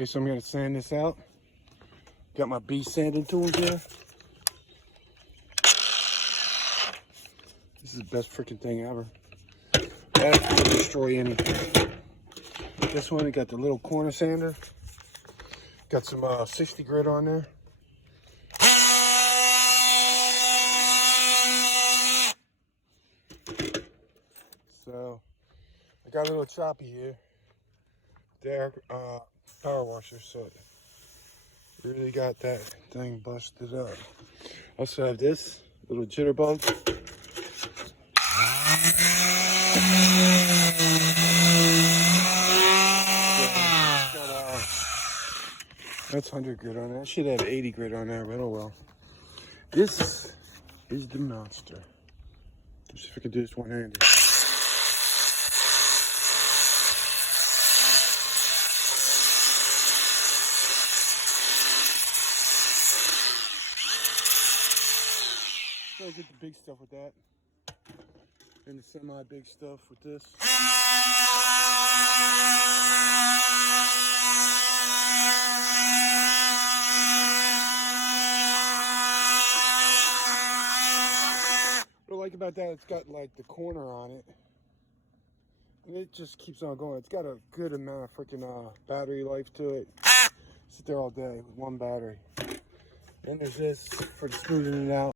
Okay, so I'm gonna sand this out. Got my beast sanding tools here. This is the best freaking thing ever. That will destroy anything. This one, I got the little corner sander. Got some 60 grit on there. So I got a little choppy here. There, power washer, so it really got that thing busted up. Also have this little jitterbug. That's 100 grit on that. I should have 80 grit on that, but oh well. This is the monster. Let's see if I can do this one-handed. So I get the big stuff with that. And the semi-big stuff with this. What I like about that, it's got like the corner on it. And it just keeps on going. It's got a good amount of freaking battery life to it. Sit there all day with one battery. Then there's this for smoothing it out.